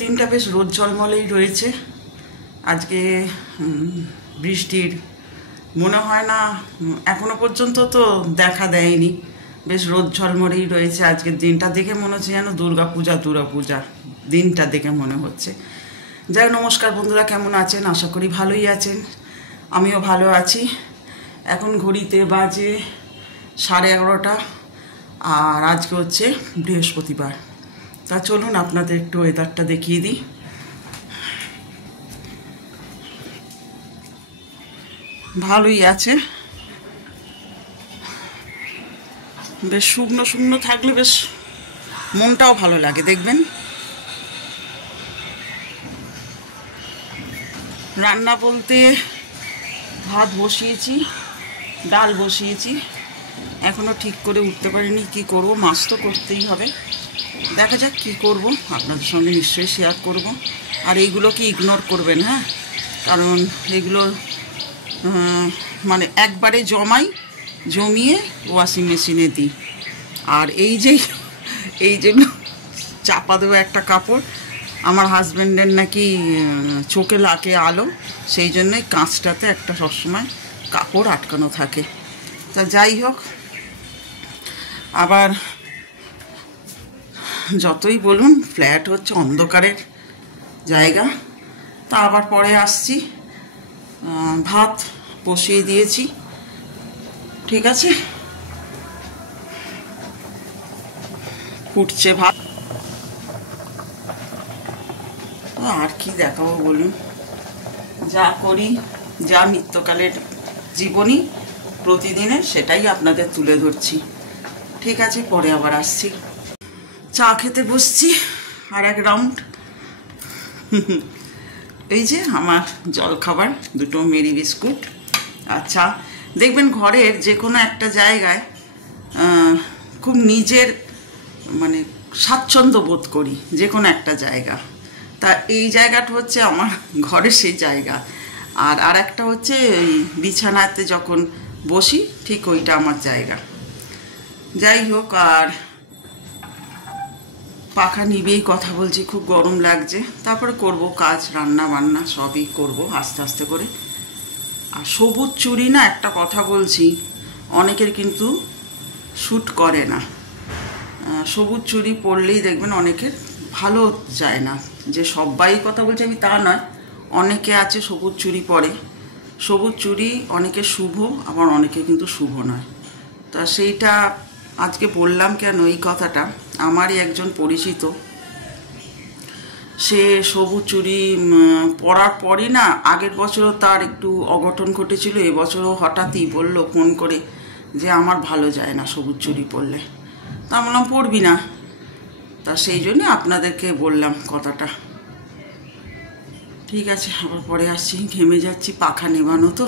দিনটা বেশ রোদ ঝলমলেই রয়েছে। আজকে বৃষ্টির মনে হয় না, এখনো পর্যন্ত তো দেখা দেয়নি। বেশ রোদ ঝলমলেই রয়েছে। আজকের দিনটা দেখে মনে হচ্ছে যেন দুর্গাপূজা দিনটা দেখে মনে হচ্ছে। যাই নমস্কার বন্ধুরা, কেমন আছেন? আশা করি ভালোই আছেন। আমিও ভালো আছি। এখন ঘড়িতে বাজে 11:30 আর আজকে হচ্ছে বৃহস্পতিবার। তা চলুন আপনাদের একটু ওয়েদারটা দেখিয়ে দিই। ভালোই আছে, বেশ শুকনো শুকনো থাকলে বেশ মনটাও ভালো লাগে। দেখবেন রান্না বলতে ভাত বসিয়েছি, ডাল বসিয়েছি, এখনো ঠিক করে উঠতে পারিনি কি করব। মাছ তো করতেই হবে, দেখা যাক কি করব, আপনাদের সঙ্গে নিশ্চয়ই শেয়ার করব। আর এইগুলোকে ইগনোর করবেন, হ্যাঁ, কারণ এগুলো মানে একবারে জমিয়ে ওয়াশিং মেশিনে দিই। আর এই যে চাপা দেওয়া একটা কাপড়, আমার হাজব্যান্ডের নাকি চোখে লাগে আলো, সেই জন্যই কাঁচটাতে একটা সবসময় কাপড় আটকানো থাকে। তা যাই হোক, আবার যতই বলুন ফ্ল্যাট হচ্ছে অন্ধকারের জায়গা। তা আবার পরে আসছি। ভাত বসিয়ে দিয়েছি, ঠিক আছে, ফুটছে ভাত। আর কি দেখাবো বলুন, যা করি, যা নিত্যকালের জীবনী প্রতিদিনের, সেটাই আপনাদের তুলে ধরছি, ঠিক আছে। পরে আবার আসছি। চা খেতে বসছি আর এক রাউন্ড। এই যে আমার জলখাবার, দুটো মেরি বিস্কুট। আচ্ছা, দেখবেন ঘরের যে কোনো একটা জায়গায় খুব নিজের মানে স্বাচ্ছন্দ্য বোধ করি, যে কোনো একটা জায়গা। তা এই জায়গাটা হচ্ছে আমার ঘরের সেই জায়গা। আর একটা হচ্ছে বিছানাতে যখন বসি, ঠিক ওইটা আমার জায়গা। যাই হোক, আর পাখা নিবেই কথা বলছি, খুব গরম লাগছে। তারপরে করব কাজ, রান্না বান্না সবই করব আস্তে আস্তে করে। আর সবুজ চুড়ি না, একটা কথা বলছি, অনেকের কিন্তু শ্যুট করে না। সবুজ চুড়ি পরলেই দেখবেন অনেকের ভালো যায় না। যে সবাই কথা বলছে আমি তা নয়, অনেকে আছে সবুজ চুড়ি পরে। সবুজ চুড়ি অনেকে শুভ, আবার অনেকে কিন্তু শুভ নয়। তা সেইটা আজকে বললাম কেন এই কথাটা, আমারই একজন পরিচিত, সে সবুজ চুড়ি পরার পরই না, আগের বছরও তার একটু অঘটন ঘটেছিল, এবছরও হঠাৎই বলল ফোন করে যে আমার ভালো যায় না সবুজ চুড়ি পরলে। তা বললাম পরবি না। তা সেই জন্য আপনাদেরকে বললাম কথাটা, ঠিক আছে। আবার পরে আসছি, ঘেমে যাচ্ছি, পাখা নেবানো তো।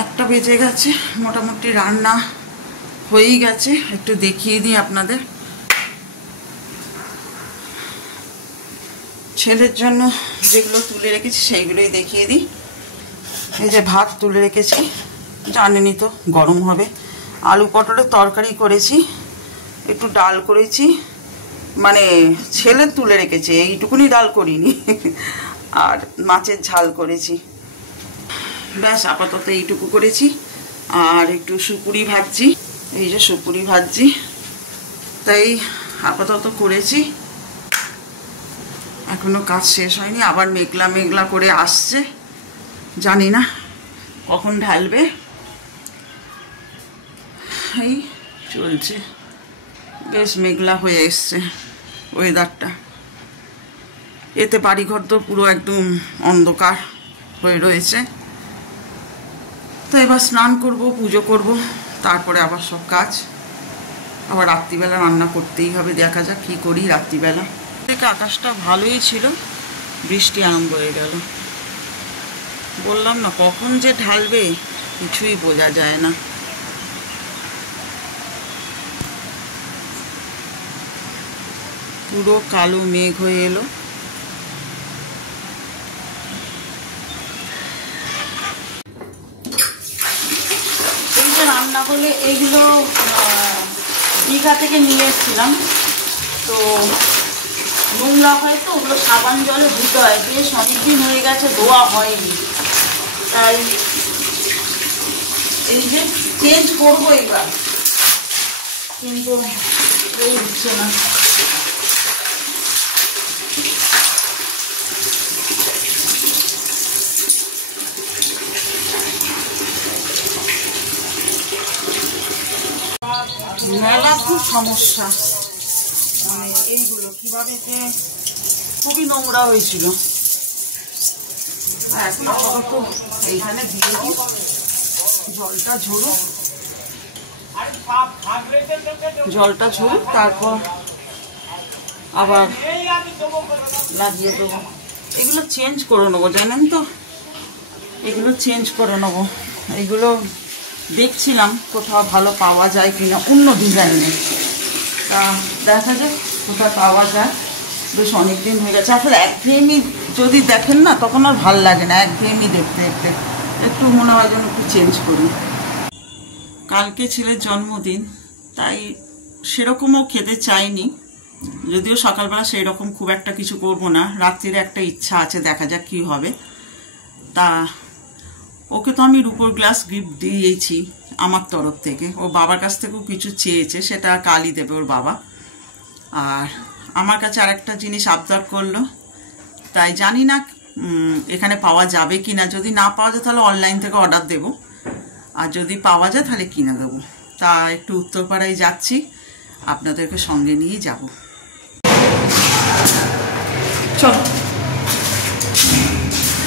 1টা বেজে গেছে, মোটামুটি রান্না হয়েই গেছে। একটু দেখিয়ে দিই আপনাদের। ছেলের জন্য যেগুলো তুলে রেখেছি সেইগুলোই দেখিয়ে দিই। এই যে ভাত তুলে রেখেছি, জানেনই তো গরম হবে। আলু পটলের তরকারি করেছি, একটু ডাল করেছি, মানে ছেলের তুলে রেখেছি, এইটুকুনি ডাল করিনি। আর মাছের ঝাল করেছি, ব্যাস আপাতত এইটুকু করেছি। আর একটু সুপুরি ভাজছি, এই যে সুপুরি ভাজছি, তাই আপাতত করেছি। এখনো কাজ শেষ হয়নি, আবার মেঘলা মেঘলা করে আসছে, জানি না কখন ঢালবে। এই চলছে, বেশ মেঘলা হয়ে এসছে ওয়েদারটা। এতে বাড়িঘর তো পুরো একদম অন্ধকার হয়ে রয়েছে। তো এবার স্নান করব, পুজো করব, তারপরে আবার সব কাজ। আবার রাত্রিবেলা রান্না করতেই হবে, দেখা যাক কী করি রাত্রিবেলা। আকাশটা ভালোই ছিল, বৃষ্টি আরম্ভ হয়ে গেল। বললাম না কখন যে ঢালবে কিছুই বোঝা যায় না। পুরো কালো মেঘ হয়ে এলো। এই যে রান্না বলে এইগুলো দীঘা থেকে নিয়ে এসেছিলাম, তো নোংরা হয় তো ওগুলো সাবান জলে ধুতে হয়, বেশ অনেকদিন হয়ে গেছে ধোয়া হয়নি, তাই এই যে চেঞ্জ করবো এবার, কিন্তু এই হচ্ছে না। মেলা খুব সমস্যা, মানে এইগুলো কিভাবে যে খুবই নোংরা হয়েছিল। আর এখন আপাতত এইখানে দিয়ে দিই, জলটা ঝরুক, জলটা ঝরুক, তারপর আবার লাগিয়ে দেবো। এগুলো চেঞ্জ করে নেবো, জানেন তো, এগুলো চেঞ্জ করে নেবো। এগুলো দেখছিলাম কোথাও ভালো পাওয়া যায় কিনা অন্য ডিজাইনের, তা দেখা যাক কোথাও পাওয়া যায়। বেশ অনেকদিন হয়ে গেছে, আসলে একঘেয়েমি যদি দেখেন না তখন আর ভাল লাগে না, একঘেয়েমি দেখতে দেখতে একটু মনে হয় যেন একটু চেঞ্জ করি। কালকে ছেলের জন্মদিন, তাই সেরকমও খেতে চাইনি, যদিও সকালবেলা সেই রকম খুব একটা কিছু করব না, রাত্রিরে একটা ইচ্ছা আছে, দেখা যাক কি হবে। তা ওকে তো আমি রূপোর গ্লাস গিফট দিয়েছি আমার তরফ থেকে, ও বাবার কাছ থেকেও কিছু চেয়েছে, সেটা কালই দেবে ওর বাবা। আর আমার কাছে আরেকটা জিনিস আবদার করলো, তাই জানি না এখানে পাওয়া যাবে কি না। যদি না পাওয়া যায় তাহলে অনলাইন থেকে অর্ডার দেব, আর যদি পাওয়া যায় তাহলে কিনে দেবো। তা একটু উত্তরপাড়ায় যাচ্ছি, আপনাদেরকে সঙ্গে নিয়ে যাব। চল,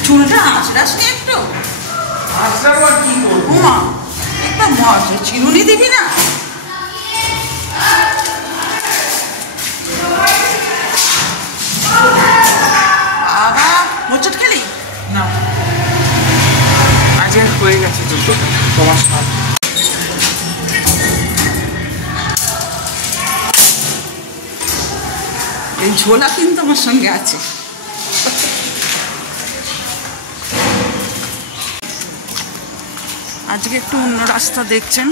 চুলটা আঁচড়াস নি একটু? আঁচড়াবার কি করবো মা, একটা চিরুনি দিবি না? বাবা মোচট খেলি না, আজ হয়ে গেছে দুটো তোমার সাথে। এই ঝোলা কিন্তু আমার সঙ্গে আছে। আজকে একটু অন্য রাস্তা দেখছেন,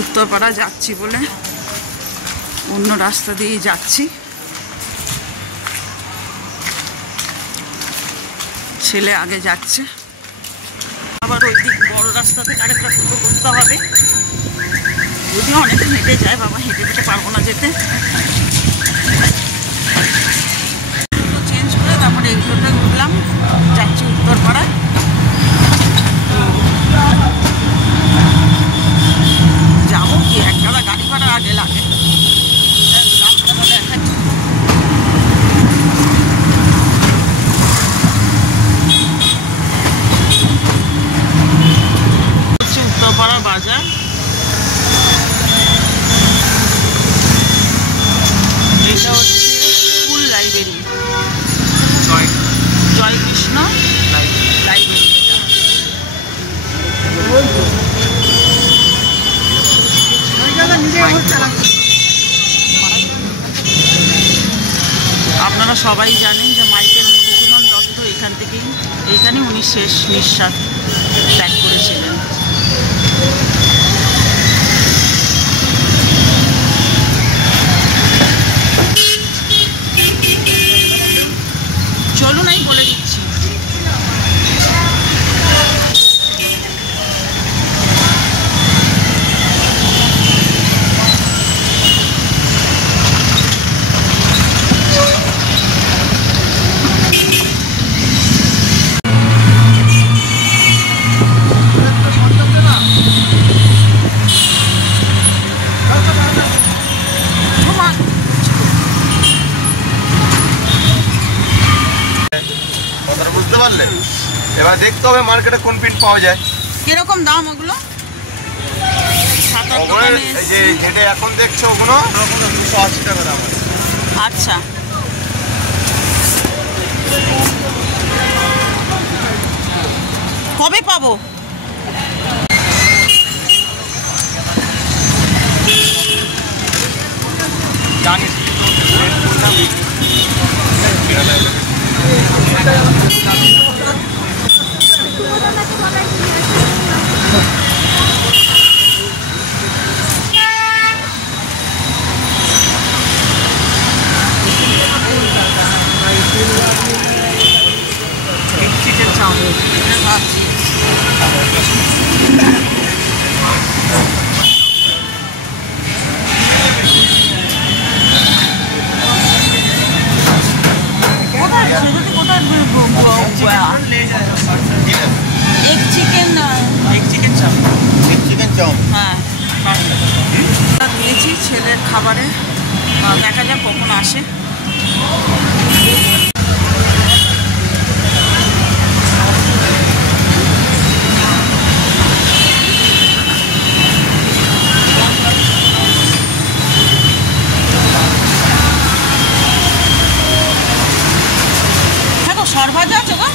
উত্তরপাড়া যাচ্ছি বলে অন্য রাস্তা দিয়ে যাচ্ছি। ছেলে আগে যাচ্ছে, আবার ওই দিক বড় রাস্তা থেকে আরেকটা টোটো করতে হবে, যদিও অনেকে হেঁটে যায়, বাবা হেঁটে যেতে পারবো না যেতে। চেঞ্জ করে তারপরে এই টোটোটা উঠলাম, যাচ্ছি উত্তরপাড়ায়। যাবো কি, একটা গাড়ি ভাড়া আগে লাগে। উত্তরপাড়া বাজার, এটা হচ্ছে স্কুল লাইব্রেরি, জয় কৃষ্ণ লাইব্রেরি। আপনারা সবাই জানেন যে মাইকেল মধুসূদন দত্ত এইখানে উনি শেষ নিঃশ্বাস ত্যাগ করেছিলেন। চলুন আমি বলে দিচ্ছি। এবার দেখতে হবে মার্কেটে কোন প্রিন্ট পাওয়া যায়, কিরকম দাম ওগুলো। এই যে যেটা এখন দেখছো ওগুলো 280 টাকা দাম আছে। আচ্ছা, কবে পাবো? জানিস এগ চিকেন চাউমিন। হ্যাঁ দিয়েছি ছেলের খাবারে, দেখা যাক কখন আসে। হ্যাঁ গো, সরভাজা আছে গো,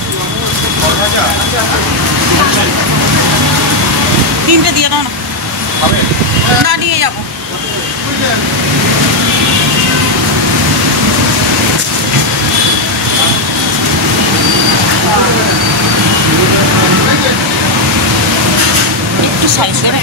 তিনটে দিয়ে দাও না। না নিয়ে যাবো। একটু সাইজ করে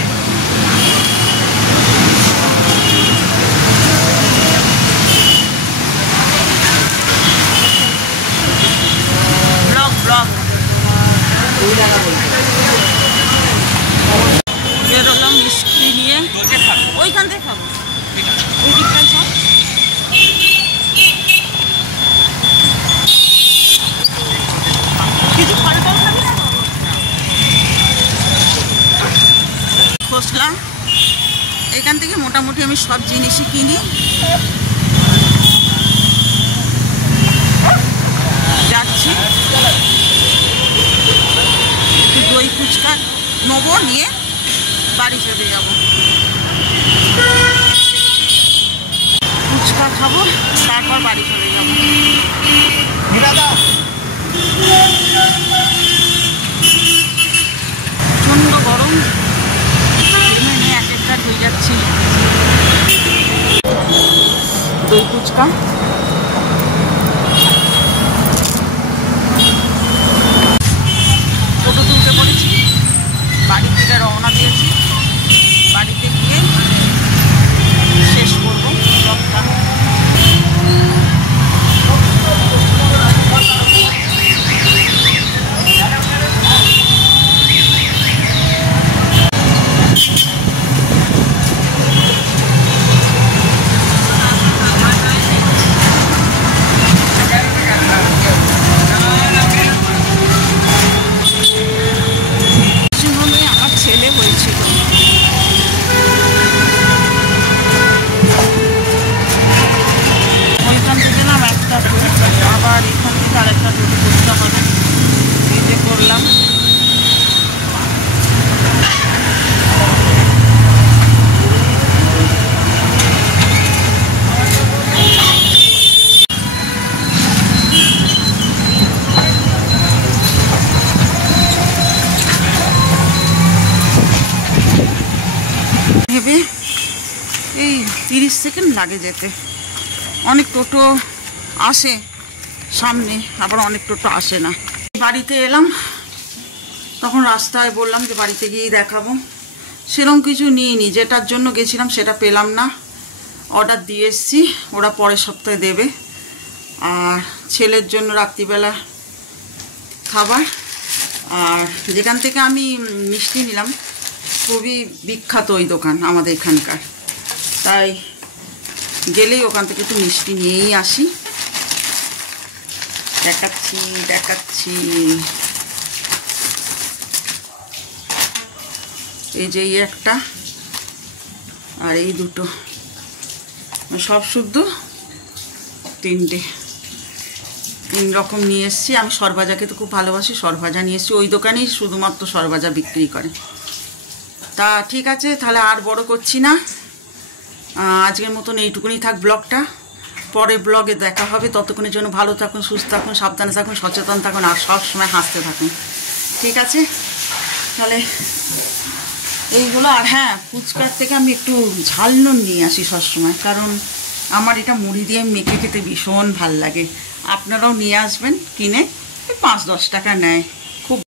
বেরোলাম মিষ্টি নিয়ে, ওইখান থেকে খাবো। ওই দিকটায় সব কিছু ফল টল খাবি না? খসলাম এখান থেকে, মোটামুটি আমি সব জিনিসই কিনি। যাচ্ছি, দই ফুচকা নেবো, নিয়ে বাড়ি চলে যাব। ফুচকা খাবো, তারপর বাড়ি চলে যাব। প্রচণ্ড গরম, নিয়ে এক একটা হয়ে যাচ্ছি। দই ফুচকা ফটো তুলতে পড়েছি, বাড়ি থেকে রওনা দিয়েছি। বাড়িতে গিয়ে শেষ করবো ব্লগটা। আমার ছেলে হয়েছিল, ওইখান থেকে নাম একটা টুর, আবার এখান থেকে আরেকটা টুর করতে হবে। এই যে করলাম। ভেবে এই 30 সেকেন্ড লাগে যেতে। অনেক টোটো আসে সামনে, আবার অনেক টোটো আসে না। বাড়িতে এলাম, তখন রাস্তায় বললাম যে বাড়িতে গিয়েই দেখাবো। সেরকম কিছু নিইনি, যেটার জন্য গেছিলাম সেটা পেলাম না। অর্ডার দিয়ে এসছি, ওরা পরের সপ্তাহে দেবে। আর ছেলের জন্য রাত্রিবেলা খাবার। আর যেখান থেকে আমি মিষ্টি নিলাম, খুবই বিখ্যাত ওই দোকান আমাদের এখানকার, তাই গেলেই ওখান থেকে একটু মিষ্টি নিয়েই আসি। দেখাচ্ছি এই যে এই একটা আর এই দুটো, সব শুদ্ধ তিনটে, 3 রকম নিয়ে এসছি। আমি সরভাজাকে তো খুব ভালোবাসি, সরভাজা নিয়ে এসছি। ওই দোকানেই শুধুমাত্র সরভাজা বিক্রি করে। তা ঠিক আছে, তাহলে আর বড় করছি না, আজকের মতন এইটুকুনি থাক ব্লগটা। পরের ব্লগে দেখা হবে। ততক্ষণের জন্য ভালো থাকুন, সুস্থ থাকুন, সাবধানে থাকুন, সচেতন থাকুন, আর সব সময় হাসতে থাকুন। ঠিক আছে, তাহলে এইগুলো। আর হ্যাঁ, ফুচকার থেকে আমি একটু ঝাল নুন নিয়ে আসি সবসময়, কারণ আমার এটা মুড়ি দিয়ে মেখে খেতে ভীষণ ভাল লাগে। আপনারাও নিয়ে আসবেন কিনে, 5-10 টাকা নেয়।